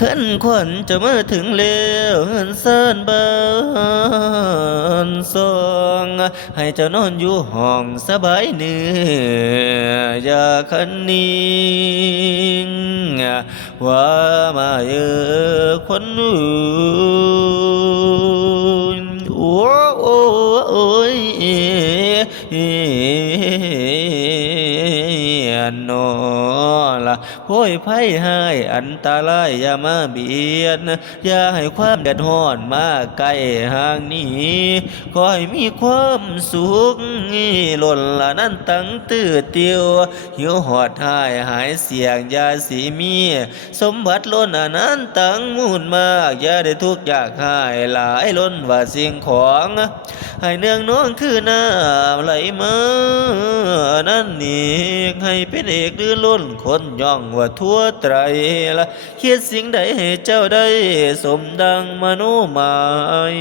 ขันขวัญจะมาถึงแล้วเฮือนซ่านบ้านซองให้เจ้านอนอยู่ห้องสบายเนื้ออย่าคันนิ่งว่ามาคนอื่นโอ้โอ้โอ้ยนอละโพยไพ่ให้อันตรายอย่ามาเบียดอย่าให้ความเดือดร้อนมาใกล้ห่างนี้ขอให้มีความสุขหล่นละนั้นตั้งตื้อเตียวหิวหอดหายเสียงยาสีมีสมบัติล้นอันนั้นตั้งมูลมากอย่าได้ทุกข์ยากหายหลายล้นว่าสิ่งของให้เนืองน้องคือน้ำไหลมานั่นอีกให้เป็นเอกหรือล้นคนย่องว่าทั่วไตรละคิดสิ่งใดให้เจ้าได้สมดังมโนหมาย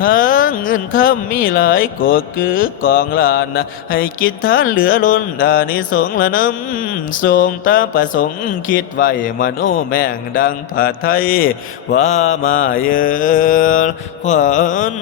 ทั้งเงินคำมีหลายโกดคือกองลานให้กินทานเหลือล้นอานิสงส์ละน้ำทรงตามประสงค์คิดไว้มโนแม่งดังผาไทยว่ามาเยือนขวัญ